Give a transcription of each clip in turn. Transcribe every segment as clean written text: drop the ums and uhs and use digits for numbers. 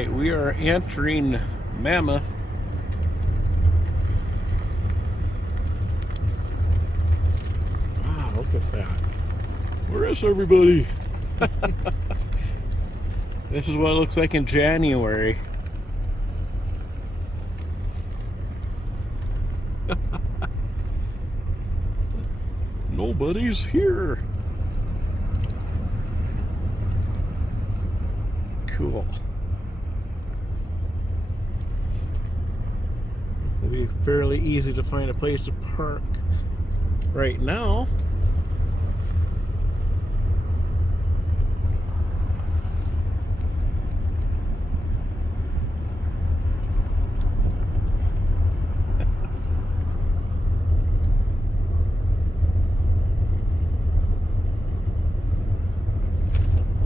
Alright, we are entering Mammoth. Wow, look at that. Where is everybody? This is what it looks like in January. Nobody's here. Cool. It'll be fairly easy to find a place to park right now.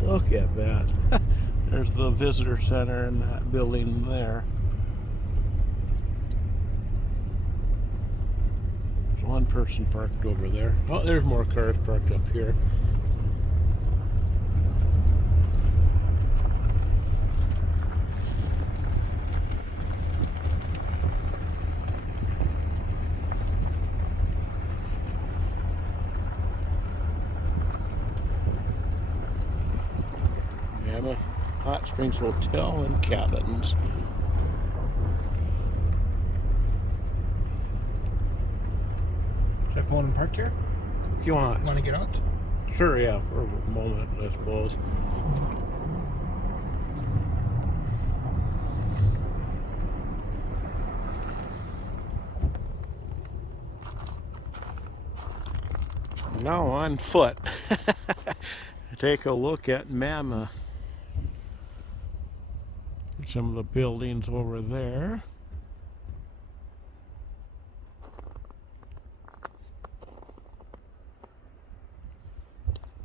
Look at that. There's the visitor center in that building there. There's one person parked over there. Oh, there's more cars parked up here. Mammoth Hot Springs Hotel and Cabins. Should I pull in and park here? If you want. Want to get out? Sure, yeah, for a moment, I suppose. Now on foot. Take a look at Mammoth. Some of the buildings over there.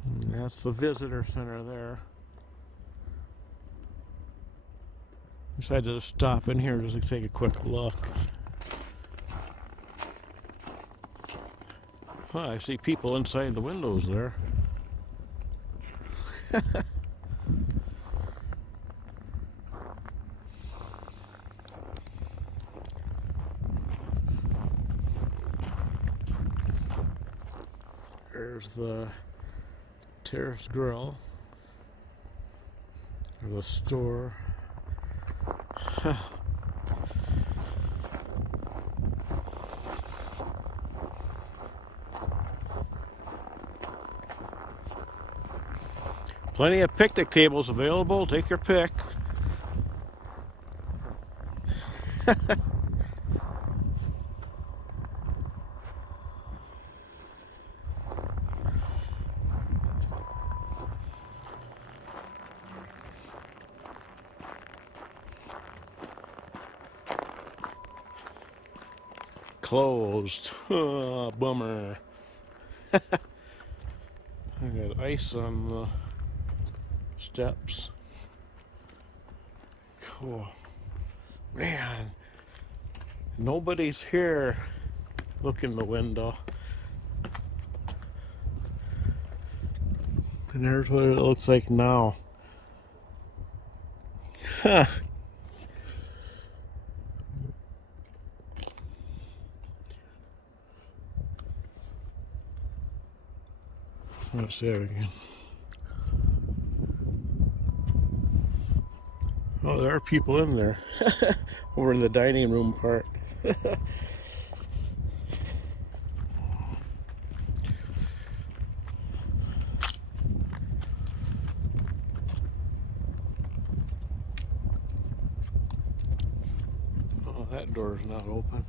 And that's the visitor center there. Decided to stop in here just to take a quick look. Oh, I see people inside the windows there. There's the Terrace Grill. There's the store. Plenty of picnic tables available. Take your pick. Closed. Oh, bummer. I got ice on the steps. Cool. Man, nobody's here. Look in the window. And there's what it looks like now. Huh. Let's see if we can. Oh, there are people in there. Over in the dining room part. Oh, that door's not open.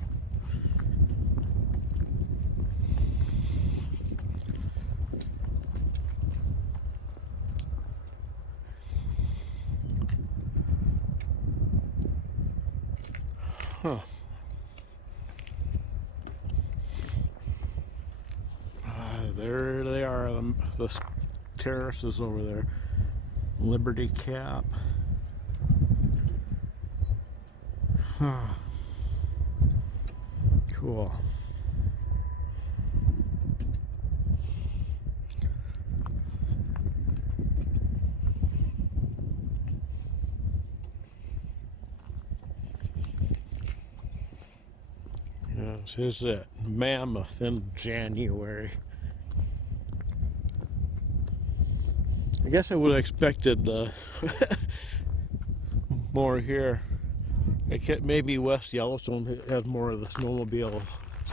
Huh. There they are, the terraces over there. Liberty Cap. Huh. Cool. This is it. Mammoth in January. I guess I would have expected more here. Maybe West Yellowstone has more of the snowmobile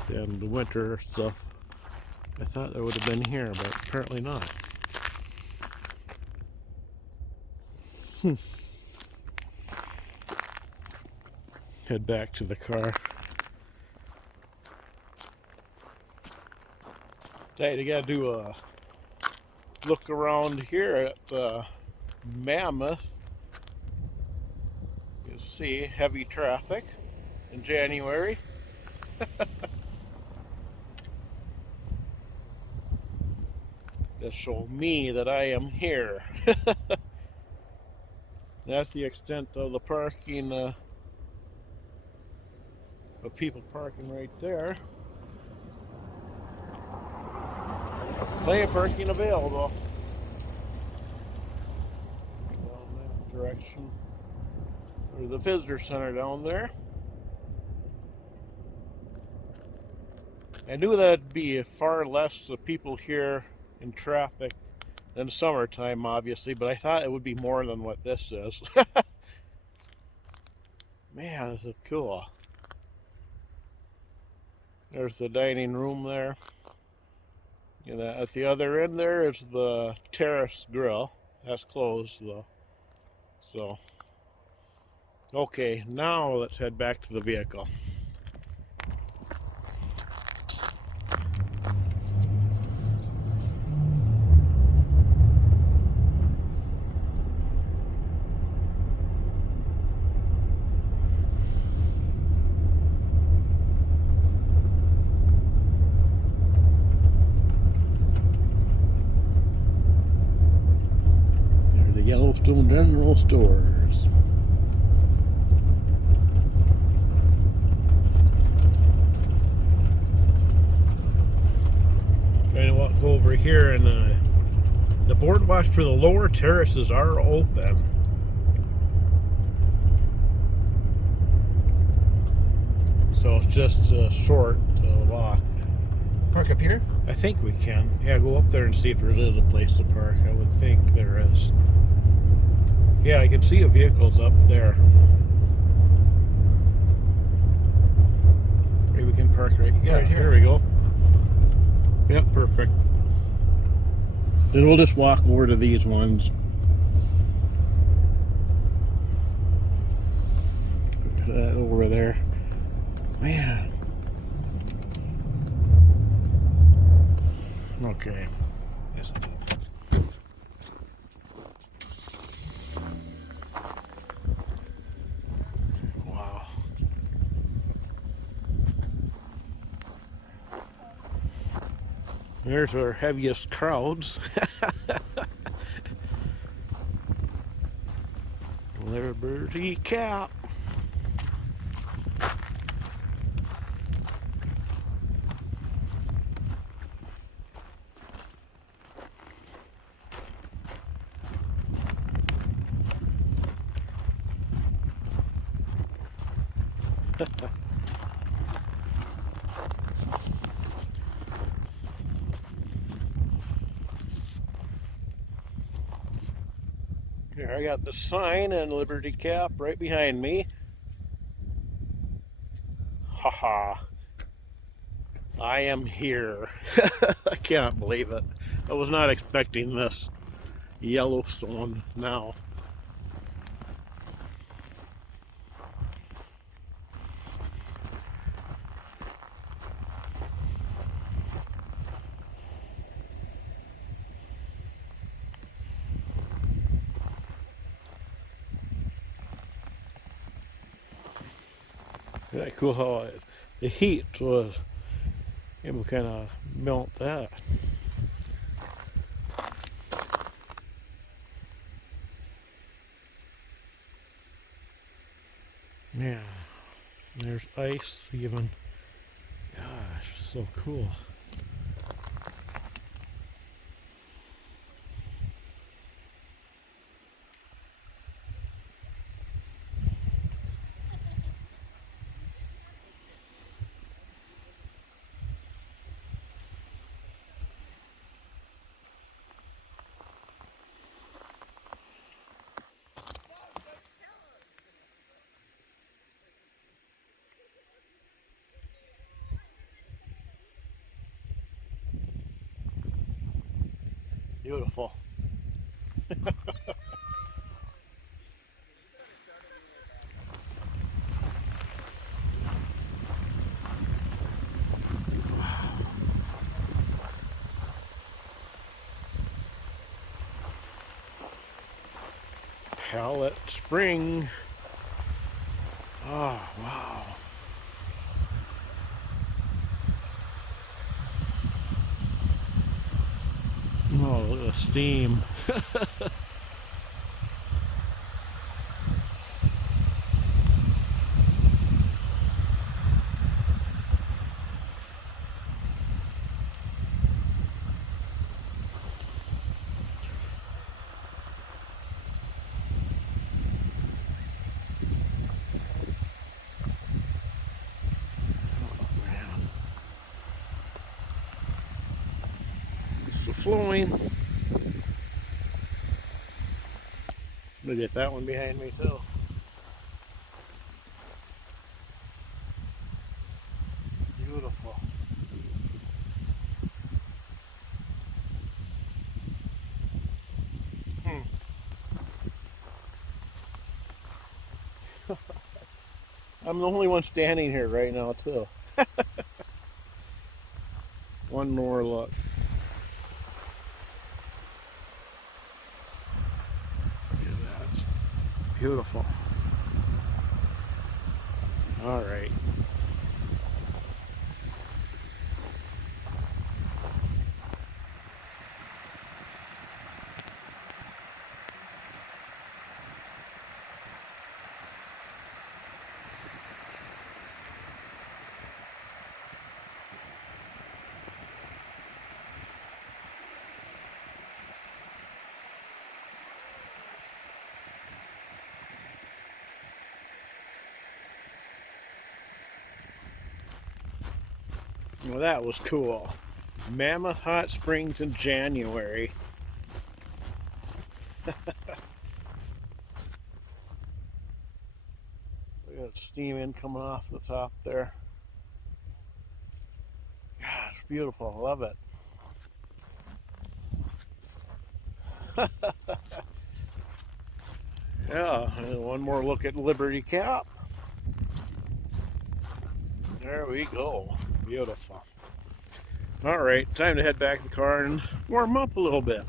and the winter stuff. I thought there would have been here, but apparently not. Head back to the car. I gotta do a look around here at Mammoth. You see heavy traffic in January. Just show me that I am here. That's the extent of the parking, of people parking right there. Plenty of parking available. Down that direction. There's the visitor center down there. I knew that it'd be far less people here in traffic than summertime, obviously, but I thought it would be more than what this is. Man, this is cool. There's the dining room there. And at the other end there is the terrace grill. That's closed though. So, okay, now let's head back to the vehicle. There's the Yellowstone General Stores. Trying to go over here, and the boardwalks for the lower terraces are open. So it's just a short walk. Park up here? I think we can. Yeah, go up there and see if there is a place to park. I would think there is. Yeah, I can see the vehicles up there. Maybe we can park right. Yeah, Right here. here we go. Yep, perfect. Then we'll just walk over to these ones. Over there. Man. Okay. Yes, I do. Wow. There's our heaviest crowds. Liberty Cap. Here, I got the sign and Liberty Cap right behind me. Haha. I am here. I can't believe it. I was not expecting this. Yellowstone now. Isn't that cool how the heat was able to kind of melt that. Yeah, there's ice even. Gosh, so cool. Beautiful. Pallet Spring. Oh, wow. Oh, look at the steam. It's flowing. Look at that one behind me too. Beautiful. Hmm. I'm the only one standing here right now too. One more look. Look at that. Beautiful. All right. Well, that was cool. Mammoth Hot Springs in January. Look at that steam in coming off the top there. God, it's beautiful. I love it. Yeah, and one more look at Liberty Cap. There we go. Beautiful. All right, time to head back to the car and warm up a little bit.